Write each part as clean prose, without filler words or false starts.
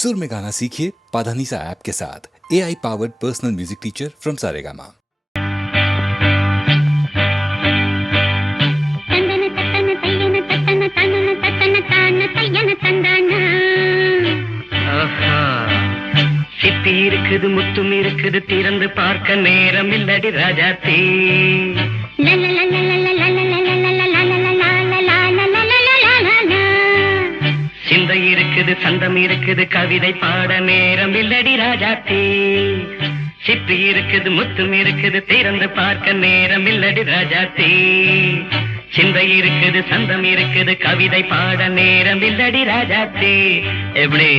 सुर में गाना सीखिए पाधानीसा ऐप के साथ। AI powered personal music teacher from Saregama. சிப்பி இருக்குது முத்தும் இருக்குது திறந்து பார்க்க நேரம் இல்லடி ராஜாத்தி. சிந்தை இருக்குது சந்தம் இருக்குது கவிதை பாட நேரம் இல்லடி ராஜாத்தி. சிப்பி இருக்குது முத்தும் இருக்குது திறந்து பார்க்க நேரம் இல்லடி ராஜாத்தி. சிந்தை இருக்குது சந்தம் இருக்குது கவிதை பாட நேரம் இல்லடி ராஜாத்தி. எப்படி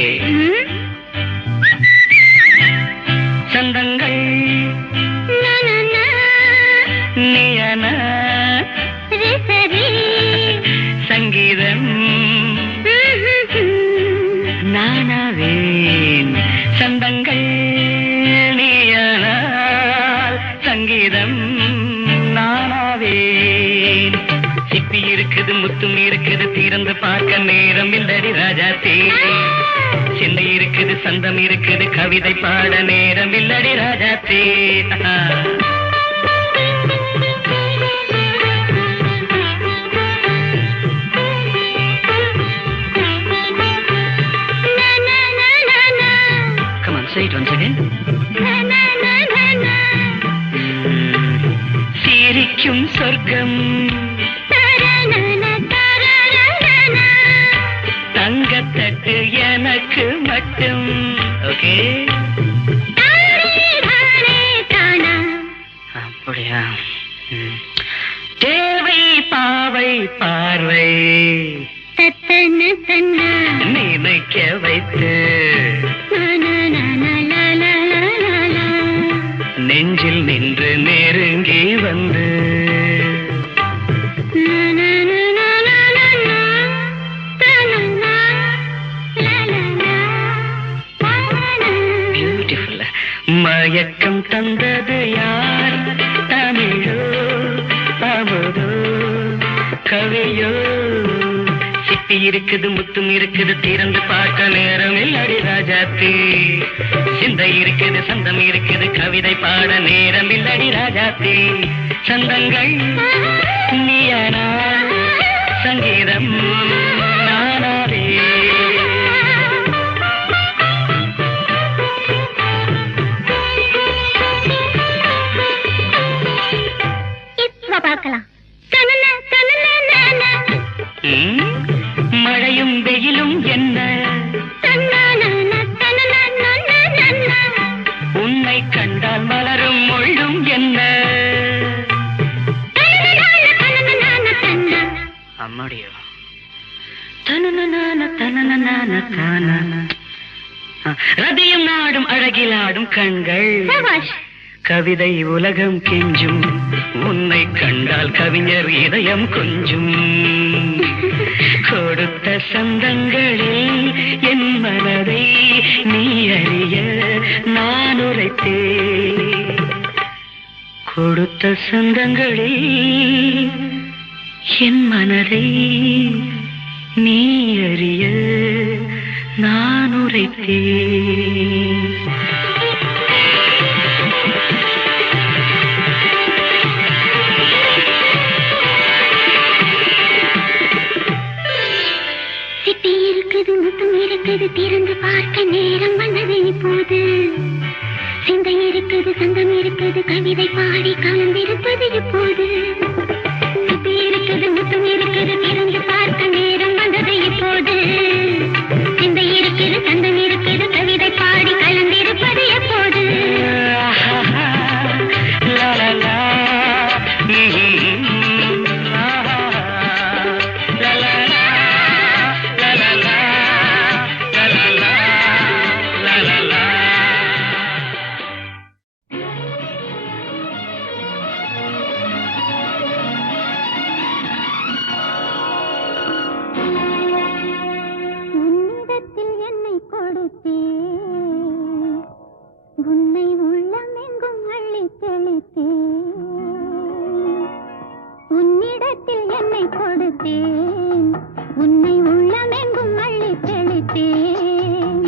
சந்தங்கள் நீயன சங்கீதம் நானாவேன். சந்தங்கள் நீயனால் சங்கீதம் நானாவேன். சிப்பி இருக்குது முத்தும் இருக்குது திறந்து பார்க்க நேரம் இல்லடி ராஜாத்தி. சிந்தை இருக்குது சந்தம் இருக்குது கவிதை பாட நேரம் இல்லடி Rajathi. Come on, say it once again. சிரிக்கும் சொர்க்கம் தங்கத்தட்டு எனக்கு மட்டும். ஓகே அப்படியா? தேவை பாவை பார்வை நினைக்க வைத்து நெஞ்சில் நின்று நெருங்கி வந்து மயக்கம் தந்தது யார்? தமிழோ அமுதோ கவியோ? சிப்பி இருக்குது முத்தும் இருக்குது திறந்து பார்க்க நேரம் இல்லடி ராஜாத்தி. சிந்தை இருக்குது சந்தம் இருக்குது கவிதை பாட நேரம் இல்லடி ராஜாத்தி. சந்தங்கள் நீயனா சங்கீதம் நானாவே. பார்க்கலாம். மழையும் வெயிலும் என்ன உன்னை கண்டால் மலரும் மொழியும் என்ன? அம்மாடியோ ரதியும் நாடும் அழகிலாடும் கண்கள் கவிதை உலகம் கெஞ்சும். உன்னை கண்டால் கவிஞர் இதயம் கொஞ்சும். கொடுத்த சந்தங்களில் என் மனதை நீ அறிய நான் உரைத்தேன். கொடுத்த சந்தங்களில் என் மனதை நீ அறிய நான் உரைத்தேன். திறந்து பார்க்க நேரம் வந்தது இப்போது. சிந்தை இருக்குது சந்தம் இருக்குது கவிதை பாடி கலந்திருப்பது இப்போது. சிப்பி இருக்குது முத்தம் இருக்குது திறந்து பார்க்க நேரம் வந்தது இப்போது. சிந்தை இருக்குது சந்தம் இருக்குது கவிதை பாடி கலந்திருப்பது எப்போது. உன்னை உள்ளமெங்கும் அள்ளி தெளித்தேன். உன்னிடத்தில் என்னை கொடுத்தேன். உன்னை உள்ளமெங்கும் அள்ளி தெளித்தேன்.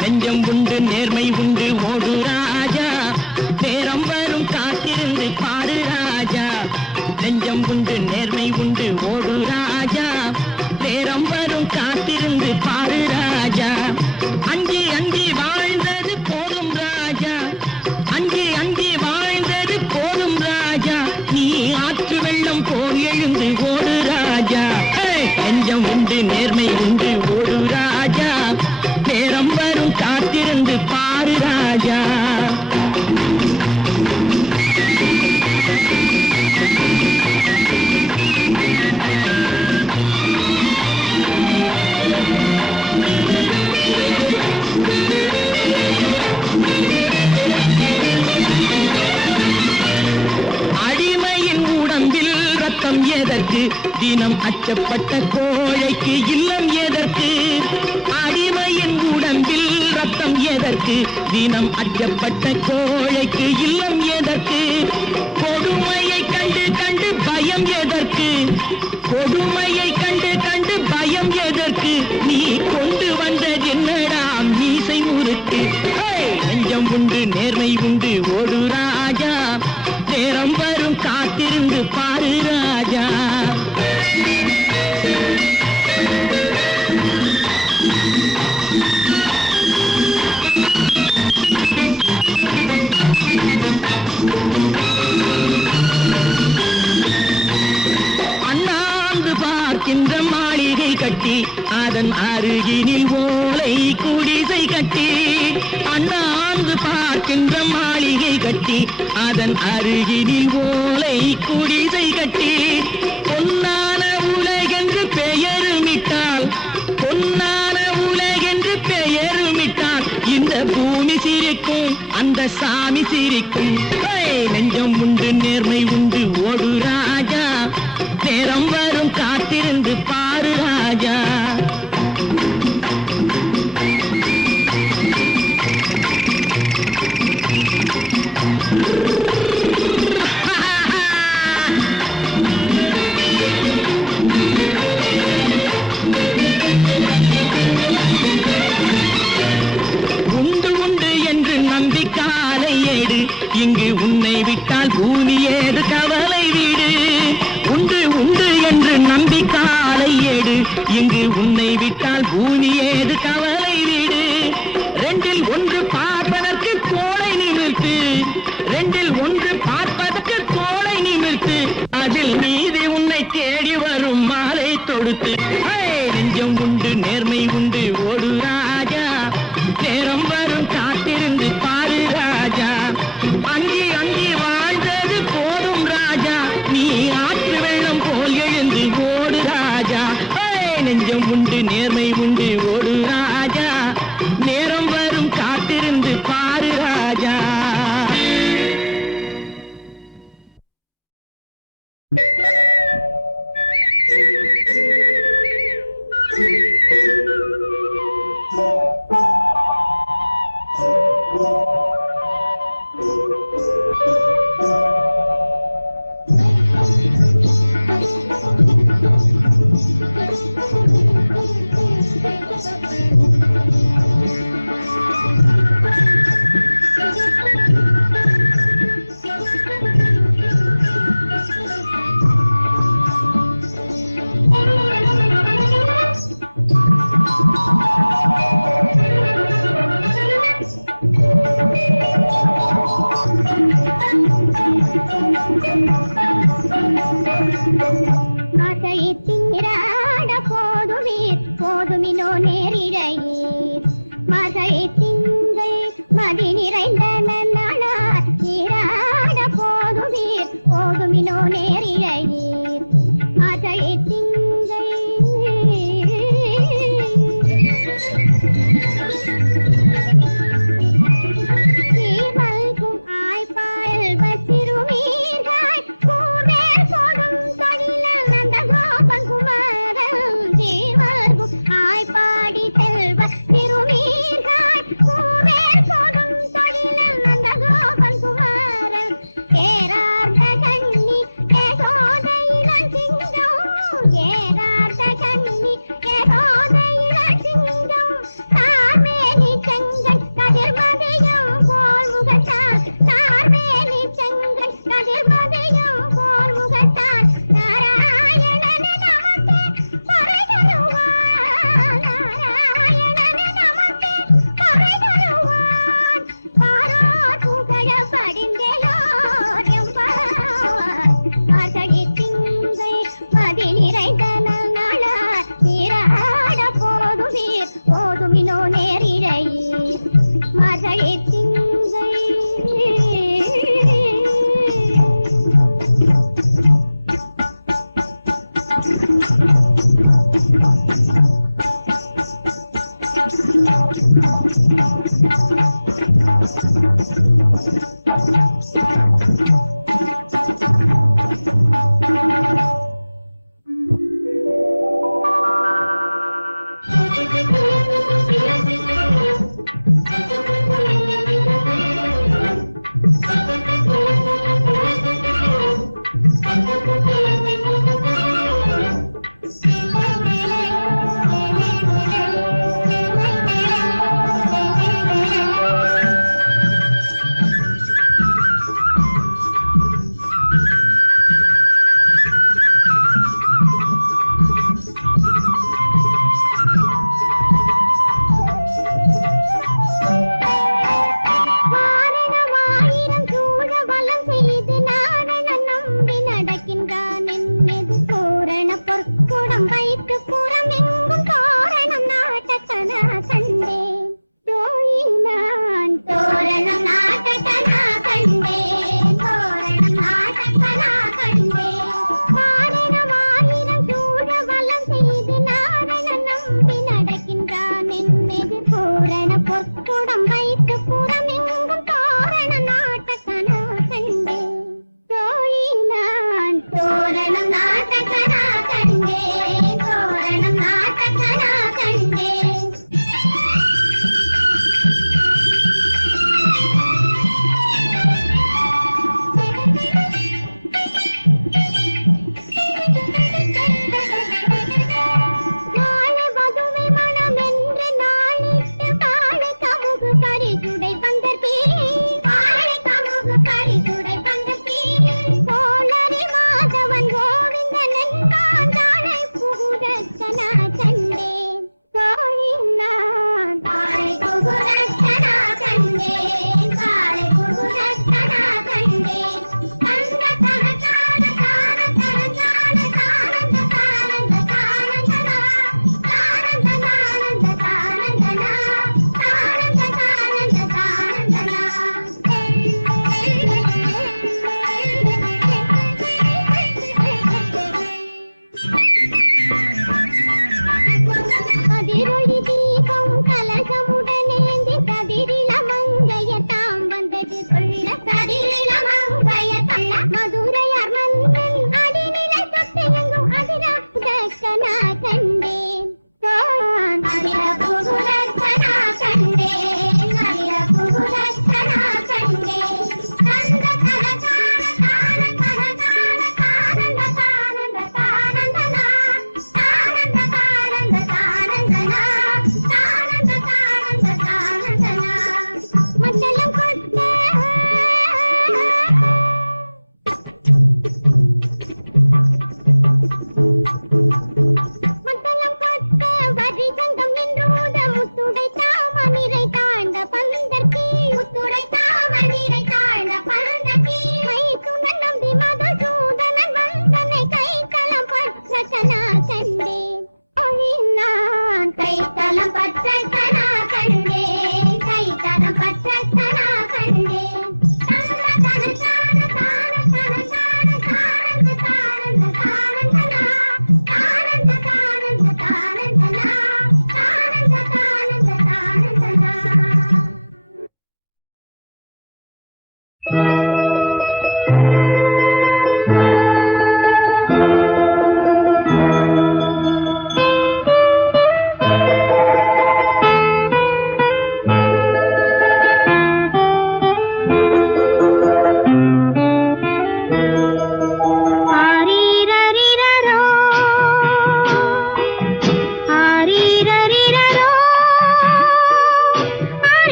நெஞ்சம் உண்டு நேர்மை உண்டு ஓடு ராஜா, நேரம் வரும் காத்திருந்து பாரு ராஜா. நெஞ்சம் உண்டு நேர்மை உண்டு ஓடு ராஜா, நேரம் வரும் காத்திருந்து பாரு ராஜா. அஞ்சி அஞ்சி வாழ்ந்தது போதும் ராஜா, அஞ்சி அஞ்சி வாழ்ந்தது போதும் ராஜா. நீ ஆற்று வெள்ளம் போல் எழுந்து ஓடு ராஜா. நெஞ்சம் உண்டு நேர்மை உண்டு ஓடு ராஜா, நேரம் வரும் காத்திருந்து பாரு ராஜா. அடிமையின் உடம்பில் ரத்தம் எதற்கு, தினம் அச்சப்பட்ட கோழைக்கு இல்லம் எதற்கு. அடிமையின் உடம்பில் ரத்தம் எதற்கு, தினம் அச்சப்பட்ட கோழைக்கு இல்லம் எதற்கு. கொடுமையை கண்டு கண்டு பயம் எதற்கு, கொடுமையை கண்டு கண்டு பயம் எதற்கு. நீ கொண்டு வந்தது என்னடா மீசை முறுக்கு. நெஞ்சம் உண்டு நேர்மை உண்டு ஓடு ராஜா, நேரம் வரும் காத்திருந்து பாரு ராஜா. அண்ணாந்து பார்க்கின்ற மாளிகை கட்டி, அதன் அருகினில் ஓலை குடிசை கட்டி. அண்ணாந்து பார்க்கின்ற மாளிகை கட்டி, அதன் அருகினில் ஓலை குடிசை கட்டி. பொன்னான உலகென்று பெயருமிட்டால், பொன்னான உலகென்று பெயருமிட்டால், இந்த பூமி சிரிக்கும் அந்த சாமி சிரிக்கும். நெஞ்சம் உண்டு நேர்மை உண்டு ஓடு ராஜா, நேரம் வரும் காத்திருந்து பாரு ராஜா. உண்டு உண்டு என்று நம்பி காலை ஏடு, இங்கு உன்னை விட்டால் பூமி ஏது கவலை வீடு. உண்டு உண்டு என்று நம்பி காலை ஏடு, இங்கு உன்னை விட்டால் பூமி ஏது கவலை வீடு. ரெண்டில் ஒன்று பார்ப்பதற்கு கோளை நிமிர்த்து, ரெண்டில் ஒன்று பார்ப்பதற்கு கோளை நிமிர்த்து, அதில் மீதி உன்னை தேடி வரும் மாலை தொடுத்து. நெஞ்சம் உண்டு நேர்மை உண்டு ஓடு ராஜா, நேரம் வரும் காத்திருந்து பாரு ராஜா. அஞ்சி அஞ்சி வாழ்ந்தது போதும் ராஜா, நீ ஆற்று வெள்ளம் போல் எழுந்து ஓடு ராஜா. நெஞ்சம் உண்டு நேர்மை உண்டு ஓடு ராஜா, நேரம் வரும் காத்திருந்து பாரு ராஜா.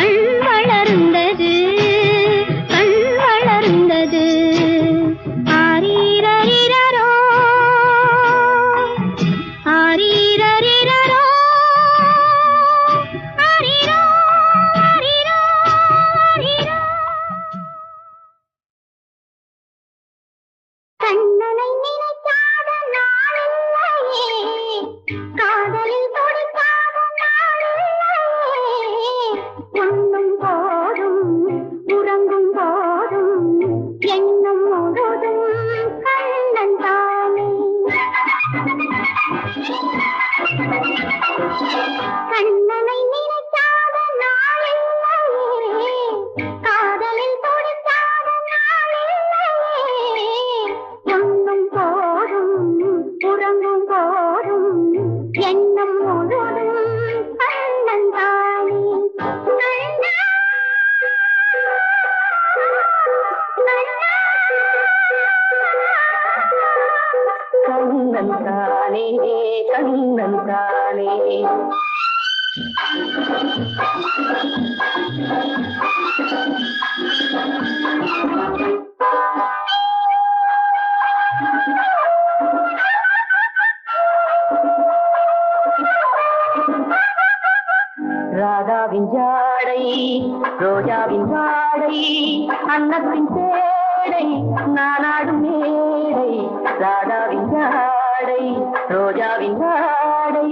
கண் வளர்ந்தது கண் வளர்ந்தது ஆரீரரிரரோ ஆரீரரிரரோ ஆரீரோ ஆரீரோ ஆரீரோ கண்ணனை நினைக்காத நாளில்லையே காதலில் தொடுக்காத நாளில்லையே உண்ணும் போதும் உறங்கும் போதும் எண்ணம் முழுதும் கண்ணன் தானே கண்ணனை நினைக்காத நாளில்லையே காதலில் தொடுக்காத நாளில்லையே உண்ணும் போதும் உறங்கும் போதும் எண்ணம் முழுதும் கண்ணன் தானே கண்ணன் தானே கண்ணன் தானே ராதாவின் ஜாடை ரோஜாவின் ஜாடை அன்னத்தின் சேடை நானாடும் மேடை ராதாவின் ஜாடை ரோஜாவின் ஜாடை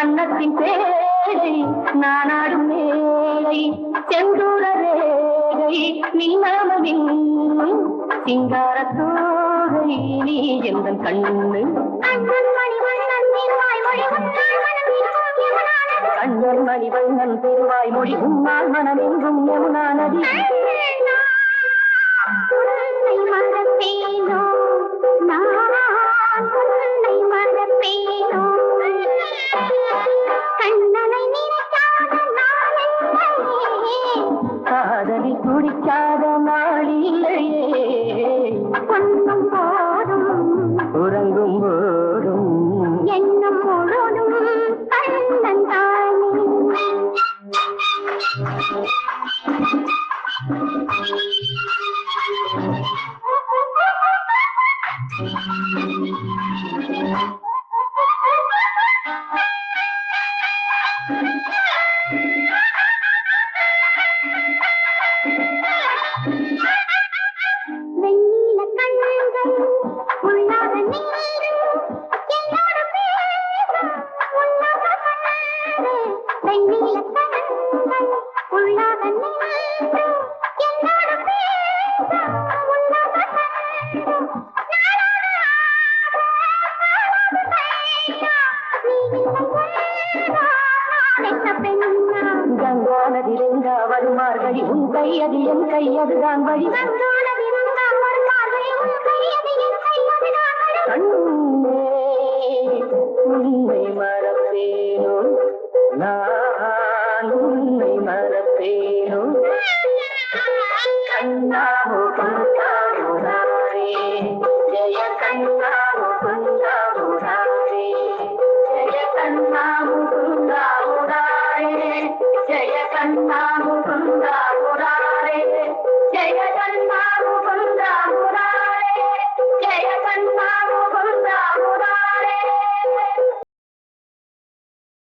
அன்னத்தின் சேடை நானாடும் மேடை செந்தூர ரேகை மின்னாமதின் சிங்கார தோகை நீ எந்தன் கண்ணு கண்ணன் மணிவண்ணன் திருவாய் மொழி உன்னாள் கண்ணன் மணிவண்ணன் திருவாய் மொழி உன்னால் மனமெங்கும் யமுனா நதி உன்னை மறப்பேனோ நான் உன்னை மறப்பேனோ கண்ணனை நினைக்காத நாளில்லையே காதலி குடிக்காத நாளில்லையே பொன்னும் போதும் உறங்கும் போதும் எண்ணம் முழுதும் கண்ணன் தானே வெண்ணில கண்கள் உள்ளாத நீரும் என்னோட பேசும் உன்னத கண்ணு வெண்ணில கண்கள் உள்ளாத நீரும் என்னோட பேசும் உன்னத கண்ணு கங்கா நதிரெங்கா வருமார்கழி உன் கையது என் கையதுதான் வழி கண்ணே உன்னை மறப்பேனோ நான் உன்னை மறப்பேனோ கண்ணாவோ கண்ணாவோ நானே ஜெய கண்ணாவோ